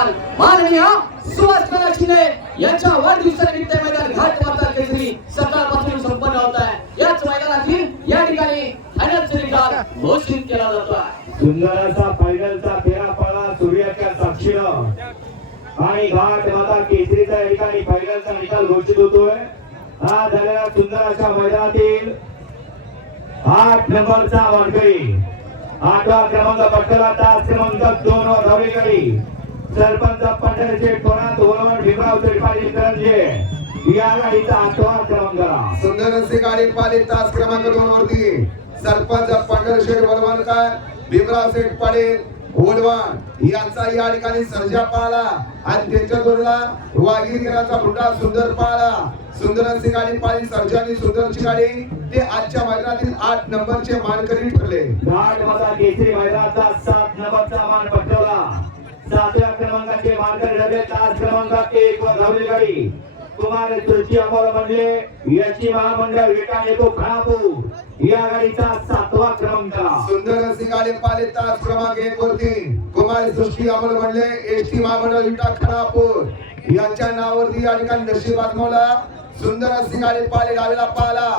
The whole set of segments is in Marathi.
निकाल माननीय सुभाष कला यांच्या वाढदिवसानिमित्त मैदान घाट माता केसरी. सकाळपासून संपन्न होत आहे. याच मैदानातील या ठिकाणी फायनलचा निकाल घोषित केला जातो. आहे सुंदर असा फायनलचा फेरा सूर्याच्या साक्षीनं. आणि घाट माता केसरीचा या ठिकाणी फायनलचा निकाल घोषित होतोय. हा झालेला सुंदर अशा मैदानातील आठ नंबरचा मानकरी आठवा क्रमांक पटकला तास क्रमांक दोन वर धावलेकरी सरपंच पंढरचे टोनात ओलवण भीमराव चेडपाडी करंजे? या गाडीचा आठवा क्रमांक सुंदर असे गाडी पाली तास क्रमांक दोन वरती. सरपंच पंढरशेठ वलवणकर भीमराव शेठ पाटील ओलवान यांचा या ठिकाणी सर्जा पाहला आणि त्यांच्या जोडीला वाघिरकरांचा मुंडा सुंदर पाहला सुंदर गाडी पाहिली सर्जानी सुंदरची गाडी. ते आजच्या मैदानातील आठ नंबरचे मानकरी ठरले. घाट माता केसरी मैदानाचा सात नंबरचा मान सातव्या क्रमांकाचे मानकरी डबे तास क्रमांक एक वर धावली गाडी. कुमार तुळशी अमोल म्हणले याची महामंडळ विटा तो खानापूर. या गाडीचा सातवा क्रमांक. सुंदर अशी गाडी पाले तास क्रमांक एक वरती कुमार सृष्टी अमल म्हणले एस टी महामंडळ विटा खानापूर. यांच्या नावावरती या ठिकाणी नशीब आजमावला. सुंदर अशी गाडी पाले डावीला पाला.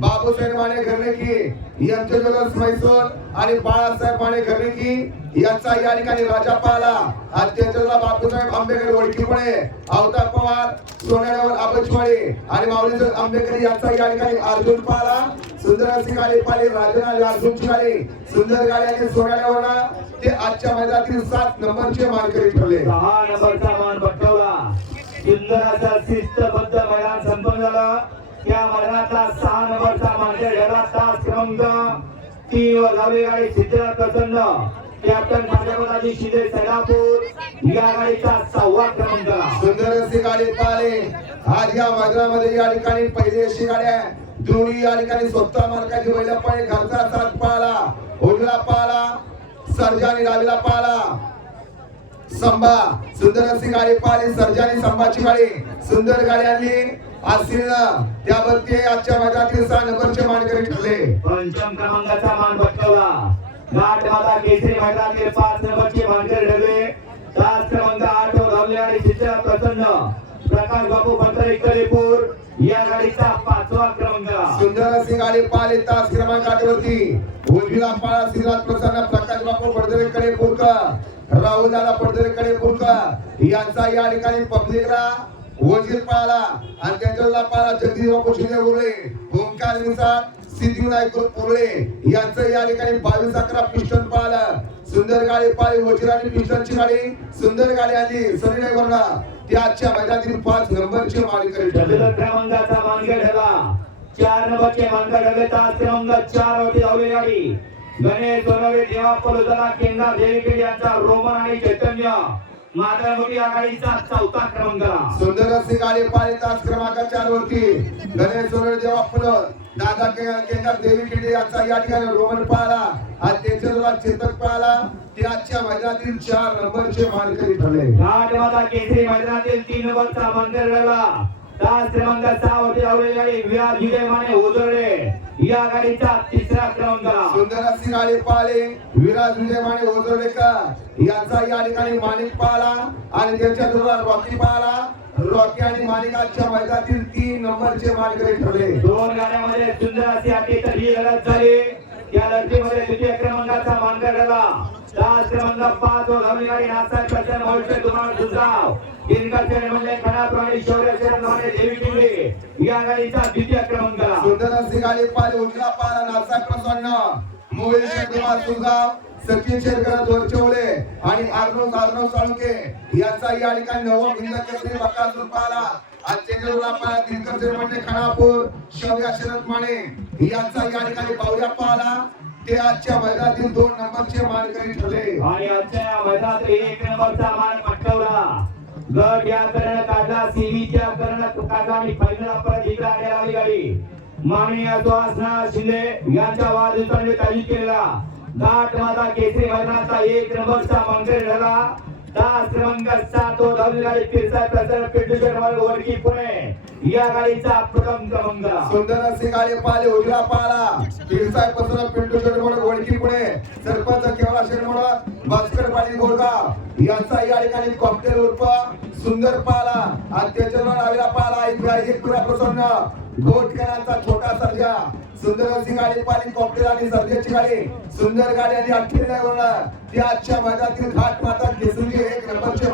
बाबूसाहेब माने घरनेकी यांचे ज्वेलर्स म्हैसूर आणि बाळासाहेब माने घरनेकी यांचा या ठिकाणी राजा पाहला आज त्यांच्याला बापूसाहेब आंबेडकर ओळखीपणे अवतार पवार सोन्यावर आबचवाडी आणि माऊली आंबेडकर यांचा या ठिकाणी अर्जुन पाहला सुंदर अशी गाडी पाहिली राजना अर्जुनची गाडी. सुंदर गाडी आणि सोन्यावर ते आजच्या मैदानातील सात नंबरचे मानकरी ठरले. सहा नंबरचा मान पटकवला. सुंदर असा क्रमांक तीन गाडी सिद्धराज प्रसन्न. कॅप्टन या गाडीचा सहावा क्रमांक. सुंदर अशी गाडी पाहिले आज या मैदानामध्ये या ठिकाणी पहिली अशी गाड्या दोन्ही या ठिकाणी स्वतः मालकाची बैल पाहिजे घरचा साथ पाहला उजला पाहला सर्जानी डावीला संभा सुंदर अशी गाडी पाहिली सर्जानी संभाची गाडी. सुंदर गाडी आणली आजच्या मैदानातील सहा नंबरचे मानकरी ठरले. पंचम क्रमांकाचा मान पटकवला घाट माता केसरी मैदानातील पाच नंबरचे मानकरी ठरले. तास क्रमांक आठ वर धावले आणि चित्रा प्रसन्न प्रकाश बापू भंडारी कलेपूर या गाडीचा पाचवा क्रमांक. सुंदर अशी गाडी पाहिली तास क्रमांक आठ वरती उजवीला पाळा श्रीनाथ प्रसन्न प्रकाश बापू पडदरेकडे पुरकर राहुल दादा पडदरेकडे पुरकर यांचा या ठिकाणी पब्लिकला वजीर पाळला. आणि त्यांच्या पाळा जगदीश बापू शिंदे उरले. ओंकार निसार सिद्धिविनायक पुरळे यांचं या ठिकाणी बावीस अकरा पिस्टन पाहिलं सुंदर गाडी पाळी वजीर आणि पिस्टनची गाडी. सुंदर गाडी आली सनी वर्णा ते आजच्या मैदानातील पाच नंबरची मालिकरी ठरले क्रमांकाचा मानकर ठरला. चार नंबरचे मानकर ठरले. तास क्रमांक चार वरती धावली गाडी. गणेश सोनवणे देवा पलुसला केंद्रा देवीकडे यांचा रोमन आणि चैतन्य. चौथा क्रमांक. सुंदर अशी गाडी पाहिली तास क्रमांक चार वरती गणेश देवा फुलं दादा के- केंद्र देवी किडे यांचा या ठिकाणी रोमन पाहला आणि त्यांच्या जोरात चेतक पाहला ते आजच्या मैदानातील चार नंबरचे मानकरी ठरले. घाट माता केसरी मैदानातील तीन नंबरचा मानकर ठरला. तास क्रमांक सहा वरती विराज विजय माने उजळले या गाडीचा तिसरा क्रमांक. सुंदर अशी गाडी विराज विजय माने ओझरडेकर यांचा या ठिकाणी माणिक पाहला आणि त्यांच्या जोरात रॉकी पाहला रॉकी आणि माणिक आजच्या मैदानातील तीन नंबरचे मानकरी ठरले. दोन गाड्यामध्ये सुंदर अशी अटी तर ही लढत झाली. या लढतीमध्ये द्वितीय क्रमांकाचा मान ठरला क्रमांक पाच वर धावली गाडी नासाहेब प्रसन्न भविष्य तुम्हाला सुजाव. म्हणजे खणाप्रमाणे देवी या गाडीचा द्वितीय क्रमांक. सुंदर अशी गाडी पाहिली उजला पाहिला नासा प्रसन्न. मोहित कुमार सुजाव. सचिन शेरकर दोरचवले आणि आर्नव आर्नव साळुके यांचा या ठिकाणी नववा भिंद केसरी बकासूर पाहिला. आज चेंगलूरला दिनकर म्हणजे खानापूर शौर्या शरद माने यांचा या ठिकाणी बावऱ्या पाहिला. ते आजच्या मैदानातील दोन नंबरचे मानकरी ठरले. आणि आजच्या या मैदानात एक नंबरचा मान पटकवला. गट या कर्ण काढला सीव्हीच्या कर्ण काढला आणि फायनल परत इकडे आली आली गाडी. माननीय सुहासना शिंदे यांच्या वाढदिवसाने आयोजित केलेला. घाट माता केसरी मैदानाचा एक नंबरचा मानकरी झाला तास क्रमांक सात व धावलेली गाडी फिरसाय प्रसार पिंटूशेठ मार्ग ओळखी पुणे. या गाडीचा प्रथम क्रमांक. सुंदर असे गाडी पाहिले उजला पाला पिरसाय पसरा पिंटू शेडमोड ओळखी पुणे. सरपंच केवळा शेडमोड भास्कर पाटील गोडगाव यांचा या ठिकाणी कॉकटेल उर्फ सुंदर पाला आणि त्याच्यावर डावीला पाला इथला एक पुरा प्रसन्न. गोटकरांचा छोटा सर्जा. सुंदर गाडी पाहिली कॉकटेल आणि सर्जाची गाडी. सुंदर गाडी आणि अठ्ठेचाळीस ती आजच्या मैदानातील घाट माता घेसुली एक नंबरचे